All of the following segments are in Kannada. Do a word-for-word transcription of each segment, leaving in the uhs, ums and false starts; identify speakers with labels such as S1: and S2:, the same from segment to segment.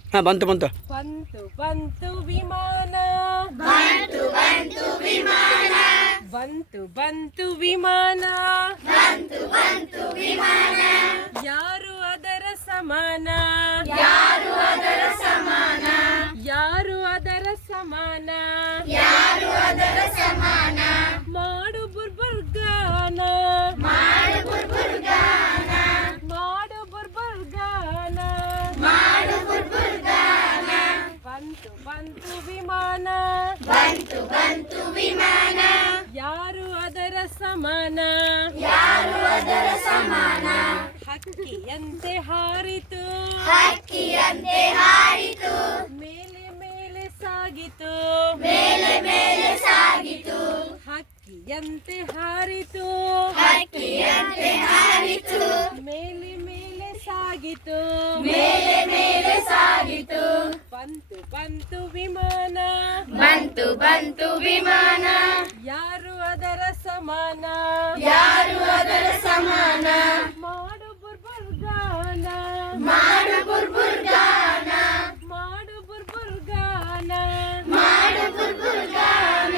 S1: ಹಾ ಬಂತು ಬಂತು
S2: ಬಂತು ಬಂತು ವಿಮಾನ
S3: ಬಂತು ಬಂತು ವಿಮಾನ
S2: ಬಂತು ಬಂತು ವಿಮಾನ
S3: ಬಂತು ಬಂತು ವಿಮಾನ
S2: ಯಾರು ಅದರ ಸಮಾನ
S3: ಯಾರು ಅದರ ಸಮಾನ
S2: ಯಾರು ಅದರ ಸಮಾನ
S3: ಯಾರು ಅದರ ಸಮಾನ
S2: ಮಾಡು ಬುರ್ಬುರ್ ಗಾನ
S3: ಮಾಡು ಬುರ್ಬುರ್ ಗಾನ
S2: ಮಾಡು ಬುರ್ಬುರ್ ಗಾನ
S3: ಮಾಡು ಬುರ್ಬುರ್ ಗಾನ
S2: ಬಂತು ಬಂತು ವಿಮಾನ
S3: ಬಂತು ಬಂತು ವಿಮಾನ
S2: ಯಾರು ಅದರ ಸಮಾನ
S3: ಯಾರು ಅದರ ಸಮಾನ
S2: ಹಕ್ಕಿಯಂತೆ ಹಾರಿತು
S3: ಹಕ್ಕಿಯಂತೆ ಹಾರಿತು
S2: ಮೇಲೆ ಮೇಲೆ ಸಾಗಿತು
S3: ಮೇಲೆ ಮೇಲೆ ಸಾಗಿತು
S2: ಹಕ್ಕಿಯಂತೆ ಹಾರಿತು
S3: ಹಕ್ಕಿಯಂತೆ ಹಾರಿತು
S2: ಮೇಲೆ ಮೇಲೆ ಸಾಗಿತು
S3: ಮೇಲೆ ಮೇಲೆ ಸಾಗಿತು
S2: ಬಂತು ಬಂತು ವಿಮಾನ
S3: ಬಂತು ಬಂತು ವಿಮಾನ
S2: ಯಾರು ಅದರ ಸಮಾನ
S3: ಯಾರು ಅದರ ಸಮಾನ
S2: ಮಾಡು ಬುರ್ಬುರ್ ಗಾನ
S3: ಮಾಡು ಬುರ್ಬುರ್ ಗಾನ
S2: ಮಾಡು ಬುರ್ಬುರ್ ಗಾನ
S3: ಮಾಡು ಬುರ್ಬುರ್ ಗಾನ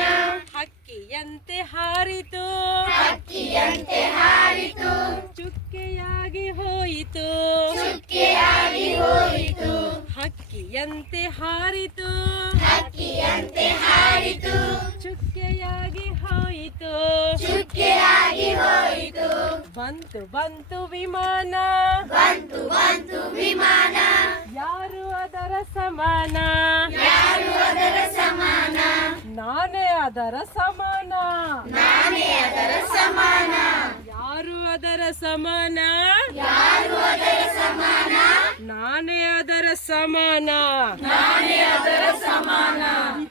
S2: ಹಕ್ಕಿಯಂತೆ ಹಾರಿತು
S3: ಹಕ್ಕಿಯಂತೆ ಹಾರಿತು
S2: ಚುಕ್ಕೆಯಾಗಿ ಹೋಯಿತು
S3: ಚುಕ್ಕೆಯಾಗಿ ಹೋಯಿತು
S2: ಹಕ್ಕಿಯಂತೆ ಹಾರಿತು
S3: ಹಕ್ಕಿಯಂತೆ ಹಾರಿತು
S2: ಚುಕ್ಕೆಯಾಗಿ ಹೋಯಿತು
S3: ಚುಕ್ಕೆಯಾಗಿ ಹೋಯಿತು
S2: ಬಂತು ಬಂತು ವಿಮಾನ
S3: ಬಂತು ಬಂತು ವಿಮಾನ
S2: ಯಾರು ಅದರ ಸಮಾನ
S3: ಯಾರು ಅದರ ಸಮಾನ
S2: ನಾನೇ ಅದರ ಸಮಾನ
S3: ನಾನೇ ಅದರ ಸಮಾನ
S2: ಯಾರು ಅದರ ಸಮಾನ
S3: ಯಾರು ಅದರ ಸಮಾನ
S2: ನಾನೇ ಅದರ ಸಮಾನ
S3: ನಾನೇ ಅದರ ಸಮಾನ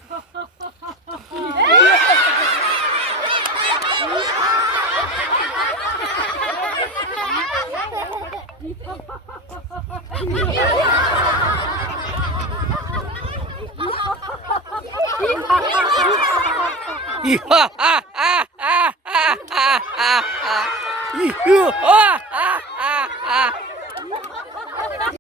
S1: ಇಹ್ ಆ ಆ ಆ ಆ ಆ ಆ ಆ ಇಹ್ ಆ ಆ ಆ ಆ